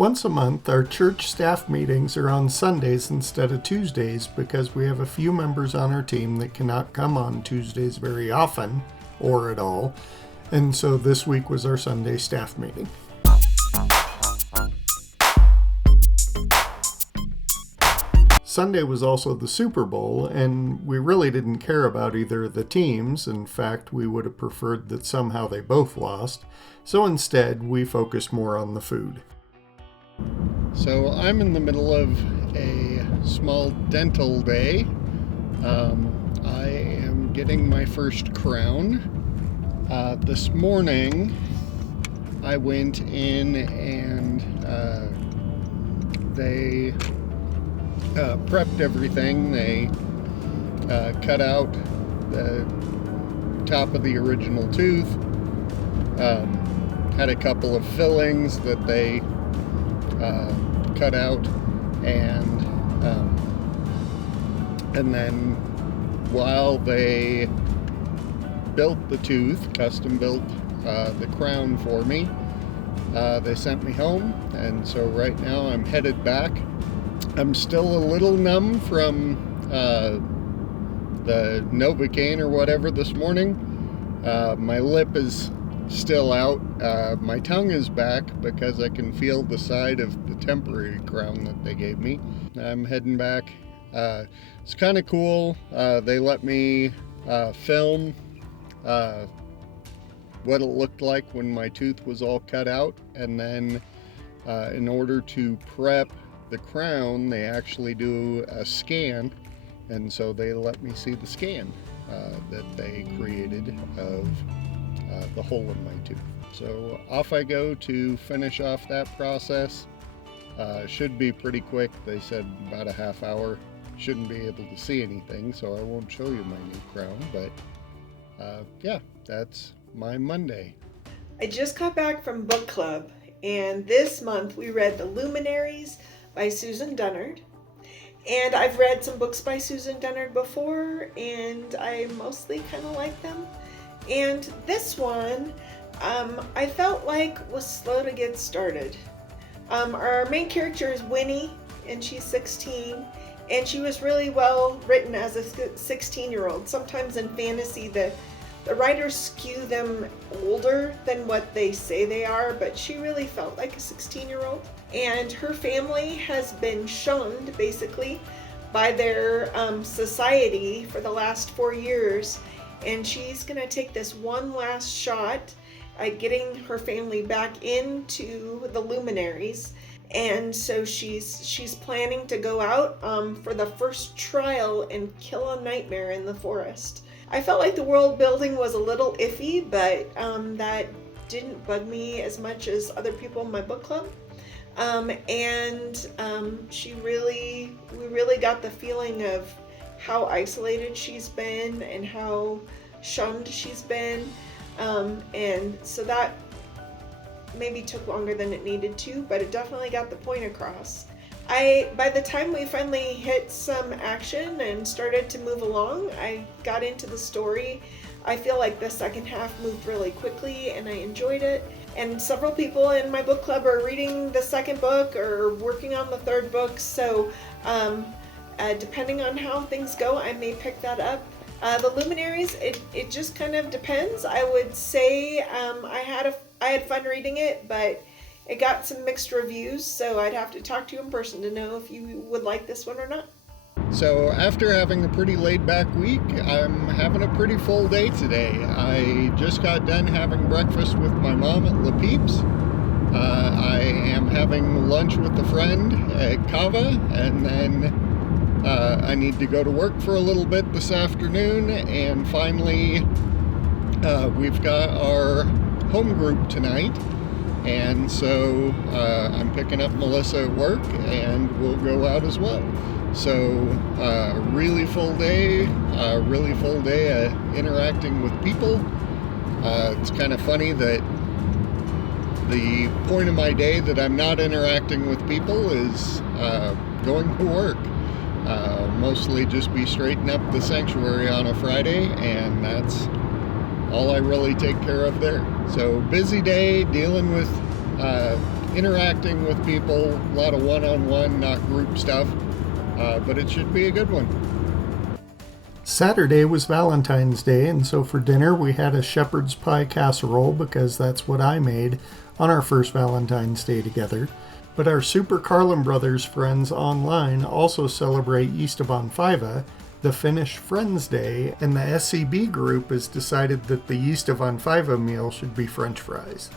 Once a month, our church staff meetings are on Sundays instead of Tuesdays because we have a few members on our team that cannot come on Tuesdays very often, or at all, and so this week was our Sunday staff meeting. Sunday was also the Super Bowl, and we really didn't care about either of the teams. In fact, we would have preferred that somehow they both lost, so instead we focused more on the food. So I'm in the middle of a small dental day. I am getting my first crown. This morning I went in and they prepped everything. They cut out the top of the original tooth, had a couple of fillings that they cut out, and then while they built the tooth, custom built the crown for me, they sent me home, and so right now I'm headed back. I'm still a little numb from the Novocaine or whatever this morning. My lip is still out. My tongue is back because I can feel the side of the temporary crown that they gave me. I'm heading back. It's kind of cool. They let me film what it looked like when my tooth was all cut out, and then in order to prep the crown, they actually do a scan, and so they let me see the scan that they created of the hole in my tooth. So off I go to finish off that process. Should be pretty quick. They said about a half hour. Shouldn't be able to see anything, so I won't show you my new crown, but yeah, that's my Monday. I just got back from book club, and this month we read The Luminaries by Susan Dennard. And I've read some books by Susan Dennard before, and I mostly kind of like them. And this one, I felt like was slow to get started. Our main character is Winnie, and she's 16, and she was really well written as a 16-year-old. Sometimes in fantasy, the writers skew them older than what they say they are, but she really felt like a 16-year-old. And her family has been shunned, basically, by their society for the last 4 years. And she's going to take this one last shot at getting her family back into the Luminaries. And so she's planning to go out for the first trial and kill a nightmare in the forest. I felt like the world building was a little iffy, but that didn't bug me as much as other people in my book club. We really got the feeling of how isolated she's been and how shunned she's been. And so that maybe took longer than it needed to, but it definitely got the point across. By the time we finally hit some action and started to move along, I got into the story. I feel like the second half moved really quickly and I enjoyed it. And several people in my book club are reading the second book or working on the third book. So depending on how things go, I may pick that up. The Luminaries, it just kind of depends. I would say I had fun reading it, but it got some mixed reviews, so I'd have to talk to you in person to know if you would like this one or not. So after having a pretty laid-back week, I'm having a pretty full day today. I just got done having breakfast with my mom at La Peeps. I am having lunch with a friend at Cava, and then I need to go to work for a little bit this afternoon, and finally we've got our home group tonight. And so I'm picking up Melissa at work, and we'll go out as well. So really full day interacting with people. It's kind of funny that the point of my day that I'm not interacting with people is going to work. Mostly just be straightening up the sanctuary on a Friday, and that's all I really take care of there. So busy day dealing with interacting with people, a lot of one-on-one, not group stuff, but it should be a good one. Saturday was Valentine's Day, and so for dinner we had a shepherd's pie casserole because that's what I made on our first Valentine's Day together. But our Super Carlin Brothers friends online also celebrate Ystävänpäivä, the Finnish Friends Day, and the SCB group has decided that the Ystävänpäivä meal should be French fries.